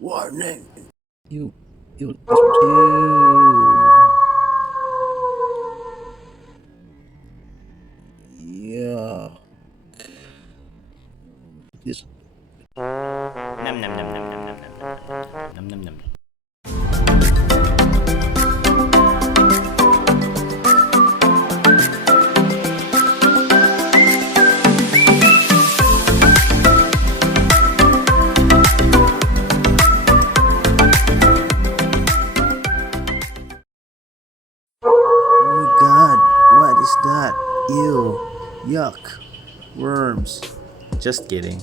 Warning! You, yeah. This. Nam nam nam nam nam nam nam nam nam nam nam. Oh my god, what is that? Ew, yuck, worms. Just kidding.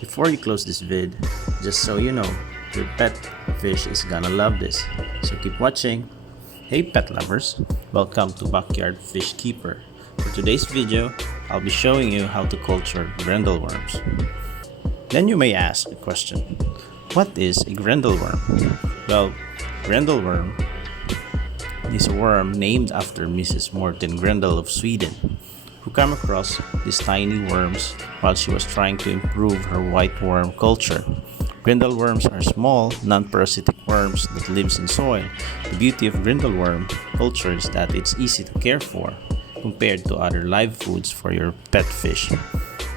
Before you close this vid, just so you know, your pet fish is gonna love this. So keep watching. Hey pet lovers, welcome to Backyard Fishkeeper. For today's video, I'll be showing you how to culture Grindal worms. Then you may ask a question. What is a Grindal worm? Well, Grindal worm is a worm named after Mrs. Morten Grindal of Sweden, who came across these tiny worms while she was trying to improve her white worm culture. Grindal worms are small, non-parasitic worms that lives in soil. The beauty of Grindal worm culture is that it's easy to care for compared to other live foods for your pet fish.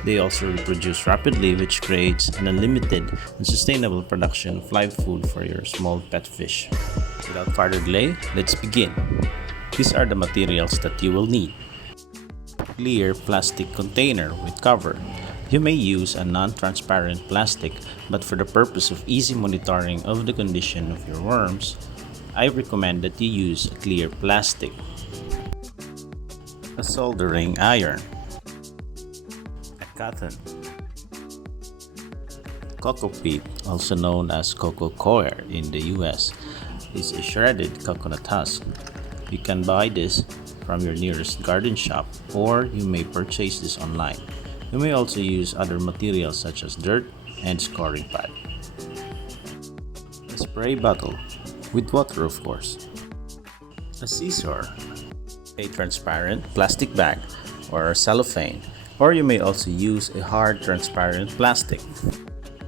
They also reproduce rapidly, which creates an unlimited and sustainable production of live food for your small pet fish. Without further delay, let's begin. These are the materials that you will need. Clear plastic container with cover. You may use a non-transparent plastic, but for the purpose of easy monitoring of the condition of your worms, I recommend that you use a clear plastic. A soldering iron. A cotton. Cocoa peat, also known as cocoa coir in the US, is a shredded coconut husk. You can buy this from your nearest garden shop, or you may purchase this online. You may also use other materials such as dirt and scoring pad. A spray bottle, with water of course. A scissor, a transparent plastic bag or a cellophane, or you may also use a hard transparent plastic.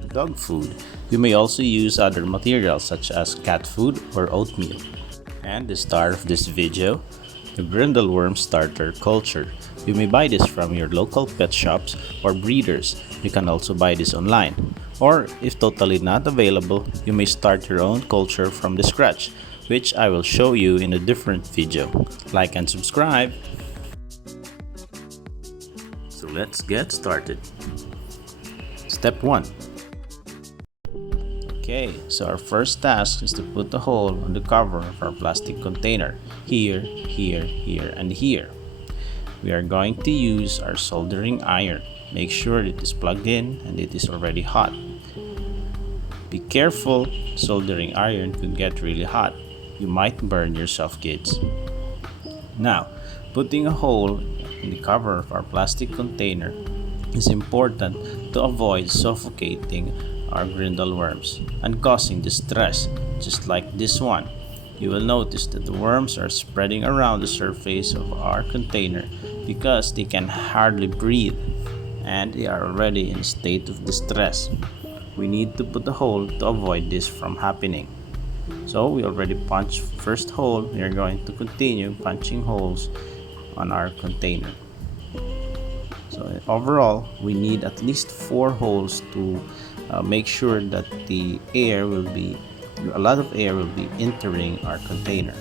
Dog food, you may also use other materials such as cat food or oatmeal. And the star of this video, the Grindal worm starter culture. You may buy this from your local pet shops or breeders. You can also buy this online. Or if totally not available, you may start your own culture from the scratch, which I will show you in a different video. Like and subscribe. So let's get started. Step 1. Okay, so our first task is to put a hole on the cover of our plastic container. Here, here, here, and here. We are going to use our soldering iron. Make sure it is plugged in and it is already hot. Be careful, soldering iron could get really hot. You might burn yourself, kids. Now, putting a hole in the cover of our plastic container is important to avoid suffocating our Grindal worms and causing distress, just like this one. You will notice that the worms are spreading around the surface of our container because they can hardly breathe and they are already in a state of distress. We need to put a hole to avoid this from happening. So we already punched first hole. We are going to continue punching holes on our container. So overall, we need at least 4 holes to make sure that a lot of air will be entering our container.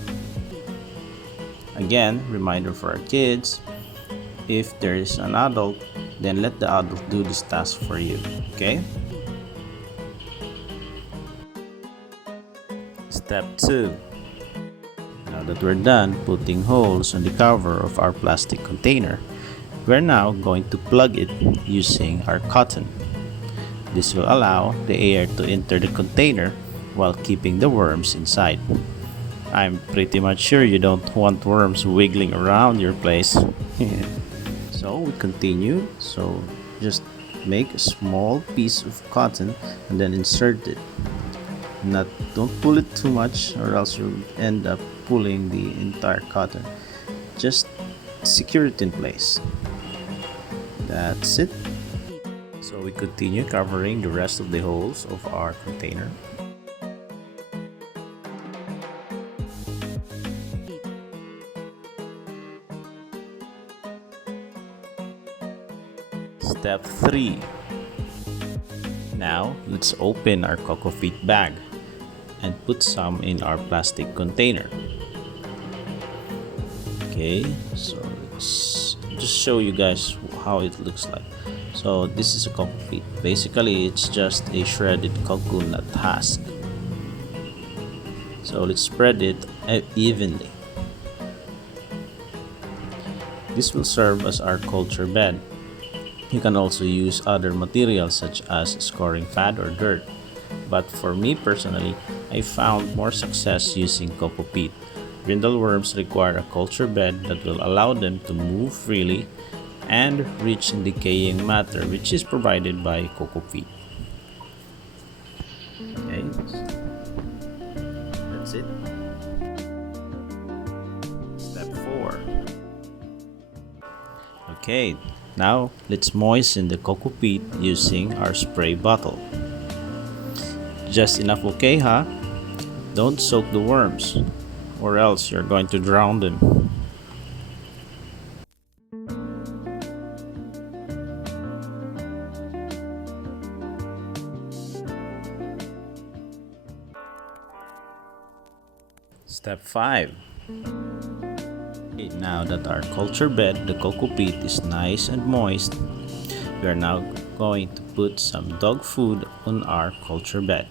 Again, reminder for our kids, if there is an adult, then let the adult do this task for you, okay? Step 2. Now that we're done putting holes on the cover of our plastic container, we're now going to plug it using our cotton. This will allow the air to enter the container while keeping the worms inside. I'm pretty much sure you don't want worms wiggling around your place. So we continue. So just make a small piece of cotton and then insert it. Don't pull it too much or else you'll end up pulling the entire cotton. Just secure it in place. That's it. So we continue covering the rest of the holes of our container. Step 3. Now, let's open our coco peat bag and put some in our plastic container. Okay, so let's just show you guys how it looks like. So this is a coco peat. Basically, it's just a shredded coconut husk. So let's spread it evenly. This will serve as our culture bed. You can also use other materials such as scoring pad or dirt. But for me personally, I found more success using coco peat. Grindal worms require a culture bed that will allow them to move freely and reach decaying matter, which is provided by coco peat. Okay, that's it. Step 4. Okay, now let's moisten the coco peat using our spray bottle. Just enough, okay, huh? Don't soak the worms, or else you're going to drown them. Step 5. Okay, now that our culture bed, the coco peat, is nice and moist, we are now going to put some dog food on our culture bed.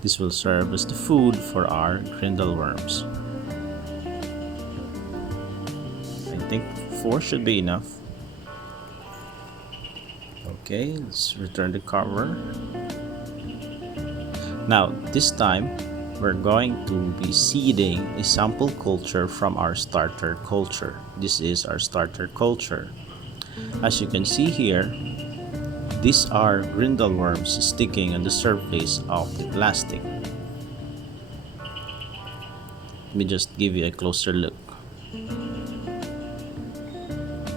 This will serve as the food for our Grindal worms. I think 4 should be enough. Okay, let's return the cover. Now, this time, we're going to be seeding a sample culture from our starter culture. This is our starter culture. As you can see here, these are Grindal worms sticking on the surface of the plastic. Let me just give you a closer look.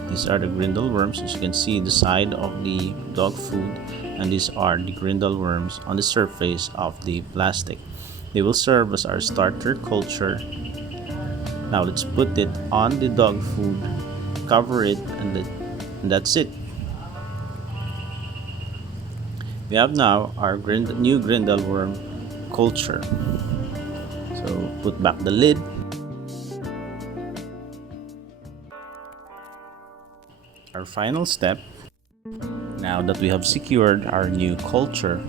These are the Grindal worms. As you can see, the side of the dog food, and these are the Grindal worms on the surface of the plastic. They will serve as our starter culture. Now let's put it on the dog food, cover it, and that's it. We have now our new Grindal worm culture. So put back the lid. Our final step. Now that we have secured our new culture,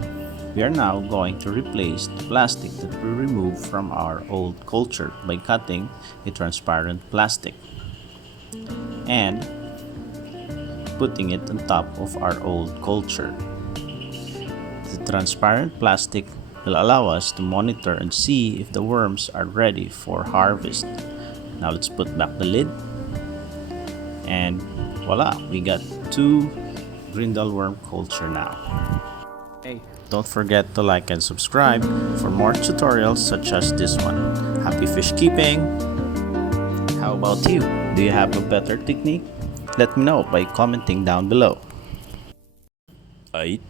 we are now going to replace the plastic that we removed from our old culture by cutting a transparent plastic and putting it on top of our old culture. The transparent plastic will allow us to monitor and see if the worms are ready for harvest. Now let's put back the lid, and voila, we got 2 Grindal worm culture now. Hey, don't forget to like and subscribe for more tutorials such as this one. Happy fish keeping! How about you? Do you have a better technique? Let me know by commenting down below. Aight.